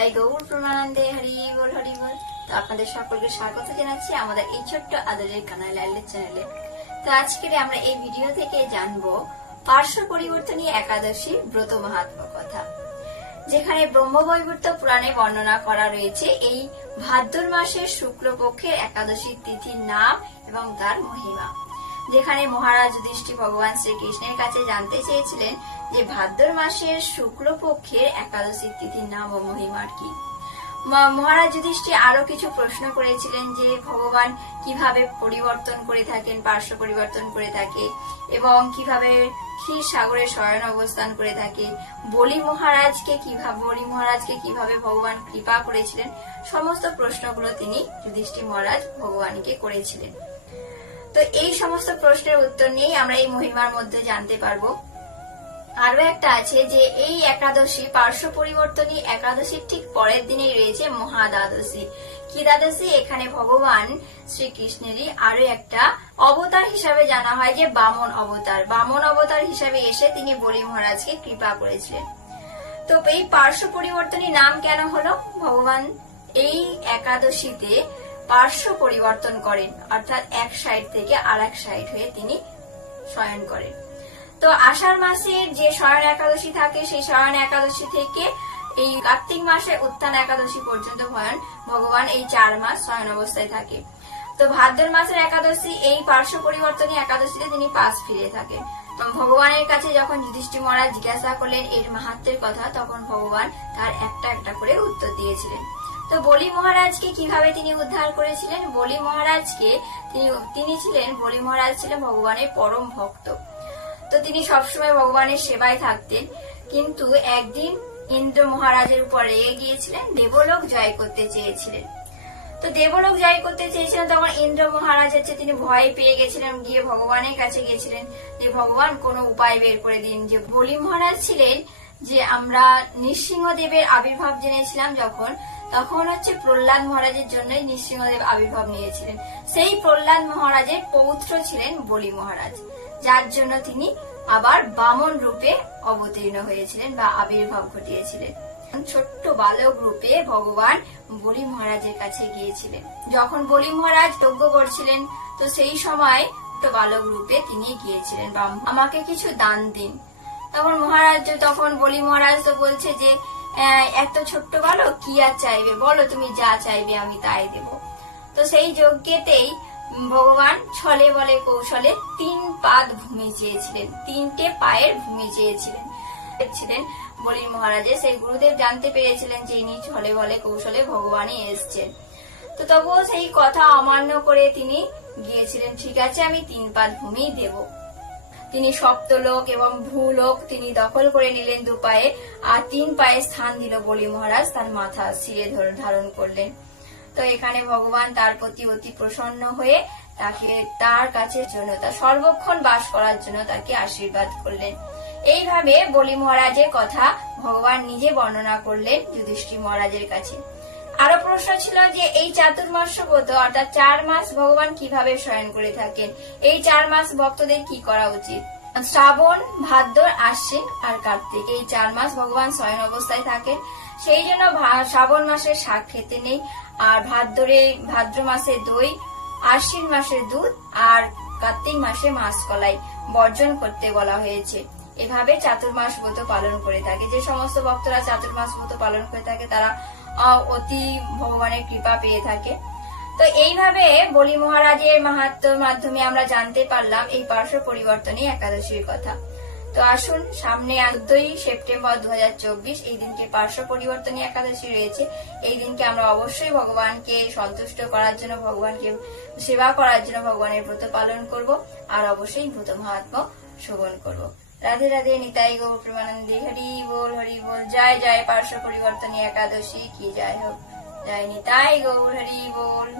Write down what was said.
নিতাই গৌর প্রমানন্দে হরি বল হরি বল। তো আপনাদের সকলকে স্বাগত জানাচ্ছি আমাদের এই ছোট্ট আদরের কানাই লাইলের চ্যানেলে। তো আজকের আমরা এই ভিডিও থেকে জানবো পার্শ্ব পরিবর্তনী একাদশী ব্রত মাহাত্ম্য কথা, যেখানে ব্রহ্মবৈবর্ত পুরাণে বর্ণনা করা রয়েছে এই ভাদ্র মাসের শুক্লপক্ষের একাদশী তিথির নাম এবং তার মহিমা। যেখানে মহারাজ যুধিষ্ঠির ভগবান শ্রীকৃষ্ণের কাছে জানতে চেয়েছিলেন যে ভাদ্র মাসের শুক্লপক্ষের একাদশী তিথির নাম ও মহিমা কি। মহারাজ যুধিষ্ঠির আরো কিছু প্রশ্ন করেছিলেন যে ভগবান কিভাবে পরিবর্তন করে থাকেন, পার্শ্ব পরিবর্তন করে থাকে এবং কিভাবে ক্ষীর সাগরে শয়ন অবস্থান করে থাকে, বলি মহারাজকে কিভাবে ভগবান কৃপা করেছিলেন। সমস্ত প্রশ্নগুলো তিনি যুধিষ্ঠির মহারাজ ভগবানকে করেছিলেন। তো এই সমস্ত প্রশ্নের উত্তর নিয়ে আমরা এই মহিমার মধ্যে জানতে পারবো। আরো একটা আছে যে এই একাদশী পার্শ্ব পরিবর্তনী একাদশীর ঠিক পরের দিনেই রয়েছে মহাদ্বাদশী। কি দ্বাদশী? এখানে ভগবান শ্রীকৃষ্ণেরই আরো একটা অবতার হিসাবে জানা হয় যে বামন অবতার হিসাবে এসে তিনি বলি মহারাজকে কৃপা করেছিলেন। তো এই পার্শ্ব পরিবর্তনী নাম কেন হলো? ভগবান এই একাদশীতে পার্শ্ব পরিবর্তন করেন, অর্থাৎ এক সাইড থেকে আর এক সাইড হয়ে তিনি শয়ন করেন। তো আষাঢ় মাসের যে শয়ন একাদশী থাকে সেই শয়ন একাদশী থেকে এই কার্তিক মাসে উত্থান একাদশী পর্যন্ত ভগবান এই 4 মাস শয়ন অবস্থায় থাকে। তো ভাদ্র মাসের একাদশী এই পার্শ্ব পরিবর্তনী একাদশীতে তিনি পাশ ফিরে থাকেন। ভগবানের কাছে যখন যুধিষ্ঠির মহারাজ জিজ্ঞাসা করলেন এর মাহাত্ম্যের কথা, তখন ভগবান তার একটা একটা করে উত্তর দিয়েছিলেন। তো বলি মহারাজকে কিভাবে তিনি উদ্ধার করেছিলেন? বলি মহারাজ ছিলেন ভগবানের পরম ভক্ত। তো তিনি সবসময় ভগবানের সেবায় থাকতেন, কিন্তু একদিন ইন্দ্র মহারাজের উপর রেগে গিয়েছিলেন, দেবলোক জয় করতে চেয়েছিলেন। তখন ইন্দ্র মহারাজ তিনি ভয় পেয়ে গেছিলেন, গিয়ে ভগবানের কাছে গেছিলেন যে ভগবান কোনো উপায় বের করে দিন। যে বলি মহারাজ ছিলেন যে আমরা নৃসিংহদেবের আবির্ভাব জেনেছিলাম তখন প্রহ্লাদ মহারাজের জন্যই নৃসিংহদেব আবির্ভাব নিয়েছিলেন। সেই প্রহ্লাদ মহারাজের পৌত্র ছিলেন বলি মহারাজ, যার জন্য তিনি আবার বামন রূপে অবতীর্ণ হয়েছিলেন বা আবির্ভাব ঘটিয়েছিলেন। ছোট্ট বালক রূপে ভগবান বলি মহারাজের কাছে গিয়েছিলেন। যখন বলি মহারাজ যজ্ঞ করছিলেন, তো সেই সময় বালক রূপে তিনি গিয়েছিলেন বা আমাকে কিছু দান দিন। তখন বলি মহারাজ তো বলছে যে এত ছোট্ট বালক কি আর চাইবে, বলো তুমি যা চাইবে আমি তাই দেব। তো সেই যজ্ঞেতেই ভগবান ছলে বলে কৌশলে 3 পাদ ভূমি চেয়েছিলেন, 3টে পায়ের ভূমি চেয়েছিলেন বলি মহারাজের। সেই গুরুদেব জানতে পেরেছিলেন যে ইনি ছলে বলে কৌশলে ভগবানই এসছেন। তো তবুও সেই কথা অমান্য করে তিনি গিয়েছিলেন, ঠিক আছে আমি 3 পাদ ভূমি দেব। তিনি সপ্তলোক এবং ভূলোক তিনি দখল করে নিলেন 2 পায়ে, আর 3 পায়ে স্থান দিল বলি মহারাজ, তার মাথা শিরে ধারণ করলেন। তো এখানে ভগবান তার প্রতি অতি প্রসন্ন হয়ে তাকে তার কাছে জন্য তার সর্বক্ষণ বাস করার জন্য তাকে আশীর্বাদ করলেন। এইভাবে বলি মহারাজের কথা ভগবান নিজে বর্ণনা করলেন যুধিষ্ঠির মহারাজের কাছে। আরো প্রশ্ন ছিল যে এই চাতুর্মাস্য ব্রত অর্থাৎ 4 মাস ভগবান কিভাবে শয়ন করে থাকেন, এই 4 মাস ভক্তদের কি করা উচিত? শ্রাবণ, ভাদ্র, আশ্বিন আর কার্তিক, এই 4 মাস ভগবান শয়ন অবস্থায় থাকেন। সেই জন্য শ্রাবণ মাসে শাক খেতে নেই, আর ভাদ্র মাসে দই, আশ্বিন মাসে দুধ আর কার্তিক মাসে মাসকলাই বর্জন করতে বলা হয়েছে। এভাবে চাতুর্মাস ব্রত পালন করে থাকে। যে সমস্ত ভক্তরা চাতুর্মাস ব্রত পালন করে থাকে তারা অতি ভগবানের কৃপা পেয়ে থাকে। তো এইভাবে বলি মহারাজের মাহাত্ম্যের মাধ্যমে আমরা জানতে পারলাম এই পার্শ্ব পরিবর্তনী একাদশীর কথা। তো আসুন, সামনে 14ই সেপ্টেম্বর 2024 এই দিনকে পার্শ্ব পরিবর্তনী একাদশী রয়েছে। এই দিনকে আমরা অবশ্যই ভগবানকে সন্তুষ্ট করার জন্য, ভগবানকে সেবা করার জন্য ভগবানের ব্রত পালন করব, আর অবশ্যই ব্রত মাহাত্ম্য শ্রবণ করব। রাধে রাধে, নিতাই গৌর প্রেমানন্দে হরি বল হরি বল। জয় জয় পার্শ্ব পরিবর্তনী একাদশী কি জয় হোক। জয় নিতাই গৌর হরি বল।